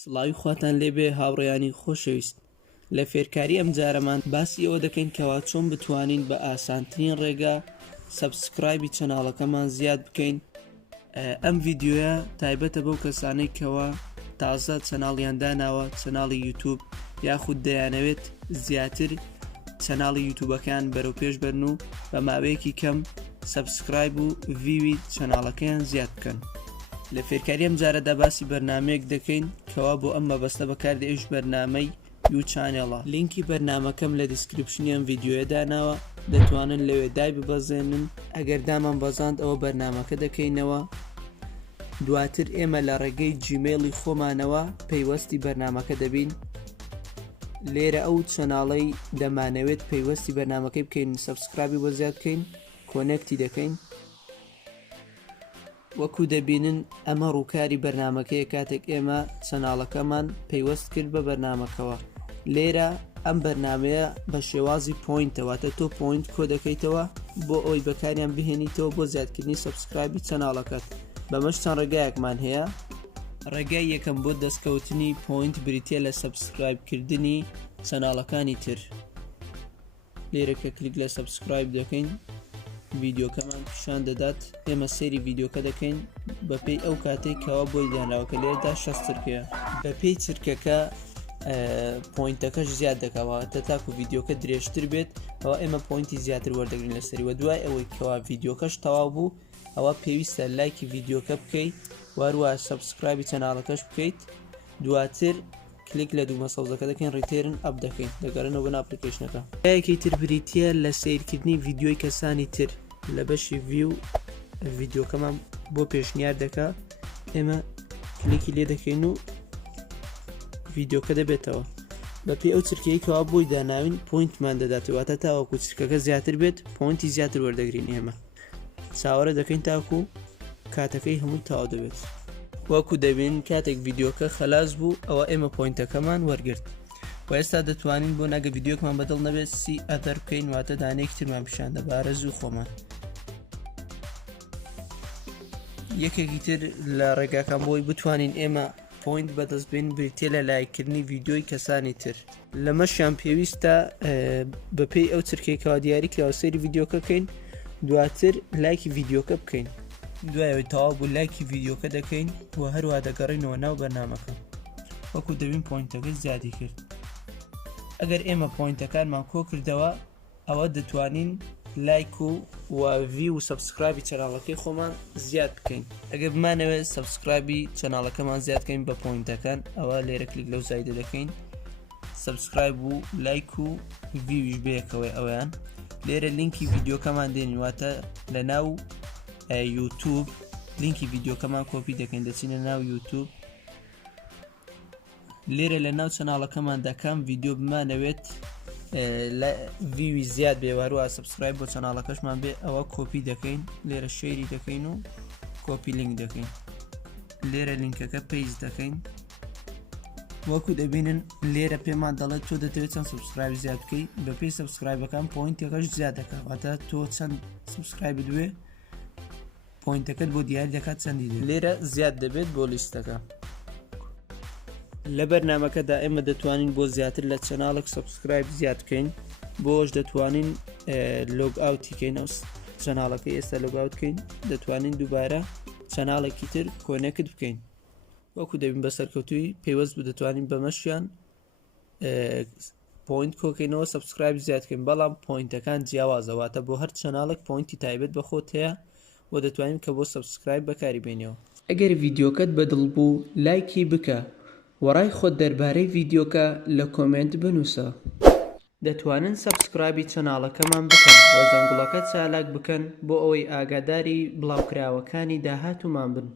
سڵاوی خواتان لێبێ هاوڕێیانی خۆشەویست. لە فێرکاری ئەم جارەمان باسی ئەوە دەکەین کەوا چۆن بتوانین بە ئاسانترین ڕێگە سەبسکرایبی چەناڵەکەمان زیاد بکەین. ئەم ڤیدیۆیە تایبەتە بەو کەسانەی کەوا تازە چەناڵیان داناوە، چەناڵی یوتیوب یاخود دەیانەوێت زیاتر چەناڵی یوتیوبەکان بەرەو پێش بەرن و بە ماوەیەکی کەم سەبسکرایب و ڤیوی چەناڵەکەیان زیاد بکەن. لە فێرکاری ئەم جارەدا باسی بەرنامەیەک دەکەین کەوا بۆ ئەم مەبەستە بەکاردێ ئەوش بەرنامەی یو چانێڵە. لینکی بەرنامەکەم لە دیسکریپشنی ئەم ڤیدیۆیە داناوە، دەتوانن لەوێ دای ببەزێنن. ئەگەر دامان بەزاند ئەوە بەرنامەکە دەکەینەوە. دواتر ئێمە لە ڕێگەی جیمێڵی خۆمانەوە پەیوەستی بەرنامەکە دەبین. لێرە ئەو چەناڵەی دەمانەوێت پەیوەستی بەرنامەکەی بکەین، سەبسکرایبی بۆ زیاد بکەین، کۆنێکتی دەکەین. وەکو دەبینن ئەمە ڕووکاری بەرنامەکەیە کاتێک ئێمە چەناڵەکەمان پەیوەست کرد بە بەرنامەکەوە. لێرە ئەم بەرنامەیە بە شێوازی پۆینتەوەتە تۆ پۆینت کۆ دەکەیتەوە بۆ ئەوی بەکاریان بهێنیتەوە بۆ زیادکردنی سەبسکرایبی چەناڵەکەت. بەمەش چەند ڕێگایەکمان هەیە. ڕێگای یەکەم بۆ دەستکەوتنی پۆینت بریتە لە سەبسکرایبکردنی چەناڵەکانی تر. لێرە کە کلیک لە سەبسکرایب دەکەین، ڤیدیۆکەمان پیشان دەدات. ئێمە سەیری ڤیدیۆکە دەکەین بەپێی ئەو کاتێک کەوا بۆی دانراوەکە لێرەدا 6 چرکەیە. بەپێی چرکەکە پۆینتەکەش زیاد دەکەوەتە تاکو ڤیدیۆکە درێژتر بێت، ئەوە ئێمە پۆینتی زیاتر وەردەگرین لەسەری. وە دوای ئەوەی کەوا ڤیدیۆکەش تەواو بوو، ئەوە پێویستە لایکی ڤیدیۆکە بکەیت، واروە سەبسکرایبی چەناڵەکەش بکەیت. دواتر کلیک لە دوومە سەوزەکە دەکەین، ڕیتێرن ئەپ دەکەین، دەگەڕێنەوە بە ئەپلیکیشنەکە. یەکی تر بریتە لە سیرکردنی ڤیدیۆی کەسانی تر. لە بەشی ڤیو ڤیدیۆکەمان بۆ پێشنیار دەکا، ئێمە کلیکی لێ دەکەین و ڤیدیۆکە دەبێتەوە. بەپێی ئەو چرکەیە کەوا بۆی داناوین پۆینتمان دەداتەوەتە تاوەکو چرکەکە زیاتر بێت پۆینتی زیاتر وەردەگرین. ئێمە چاوەڕێ دەکەین تاکو کاتەکەی هەمووی تاوا دەبێت. وەکو دەبین کاتێک ڤیدیۆکە خەلاص بوو، ئەوە ئێمە پۆینتەکەمان وەرگرت. و ئێستا دەتوانین بۆ نەگە ڤیدیۆکمان بەدڵ نەبێت سی ئەدەر بکەین، واتە دانەیەکی ترمان پیشان دەبارە زوو خۆمان. یەکێکی تر لە ڕێگاکان بۆی بتوانین ئێمە پۆینت بەدەست بین بریتە لە لایکردنی ڤیدیۆی کەسانی تر. لەمەشیان پێویستە بەپێی ئەو چرکێکەوە دیاری کراوە سەیری ڤیدیۆکە بکەین، دواتر لایکی ڤیدیۆکە بکەین. دوایەوەی تەواو بوو لایکی ڤیدیۆکە دەکەین و هەروە دەگەڕینەوە ناو بەرنامەکە. وەکو دەبین پۆینتەکە زیادی کرد. ئەگەر ئێمە پۆینتەکانمان کۆ کردەوە، ئەوە دەتوانین لایک و ڤی و سەبسکرایبی چەناڵەکەی خۆمان زیاد بکەین. ئەگەر بمانەوێت سەبسکرایبی چەناڵەکەمان زیاد بکەین بە پۆینتەکان، ئەوە لێرە کلیک لەو زایدە دەکەین، سەبسکرایب و لایک و ڤیویش بەیەکەوەی ئەویان. لێرە لینکی ڤیدیۆکەمان دێنین، واتە لە ناو یوتیوب لینکی ڤیدیۆکەمان کۆپی دەکەین، دەچینە ناو یوتیوب. لێرە لە ناو چەناڵەکەمان دەکەم ڤیدیۆ بمانەوێت ڤیوی زیاد بێ، واروە سەبسکرایب بۆ چەناڵەکەشمان بێ، ئەوە کۆپی دەکەین، لێرە شێری دەکەین و کۆپی لینک دەکەین. لێرە لینکەکە پێیست دەکەین. وەکو دەبینن لێرە پێمان دەڵێت تۆ دەتەوێت چەند سەبسکرایب زیاد بکەیت. بەپێی سەبسکرایبەکان پۆینتێکەش زیاد دەکات، واتە تۆ چەند سەبسکرایبت دوێ پۆینتەکەت بۆ دیاری دەکات چەندی دێت. لێرە زیاد دەبێت بۆ لیستەکە. لە بەرنامەکەدا ئێمە دەتوانین بۆ زیاتر لە چەناڵێک سەبسکرایب زیاد بکەین. بۆش دەتوانین لۆگ ئاوتی بکەین، ئەو چەناڵەکەی ئێستا لۆگ ئاوت بکەین، دەتوانین دووبارە چەناڵێکی تر کۆنێکت بکەین. وەکو دەبین بە سەرکەوتووی پێوەست بوو دەتوانین بەمەشیان پۆینت کۆکەینەوە سەبسکرایب زیاد بکەین، بەڵام پۆینتەکان جیاوازەواتە بۆ هەر چەناڵێک پۆینتی تایبەت بە خۆت هەیە و دەتوانین کە بۆ سەبسکرایب بەکاری بێنەوە. ئەگەر ڤیدیۆکەت بەدڵ بوو لایکی بکە، وەڕای خۆت دەربارەی ڤیدیۆکە لە کۆمنت بنووسە. دەتوانن سەبسکرایبی چەناڵەکەمان بکەن و زەنگوڵەکە چالاک بکەن بۆ ئەوەی ئاگاداری بڵاوکراوەکانی داهاتوومان بن.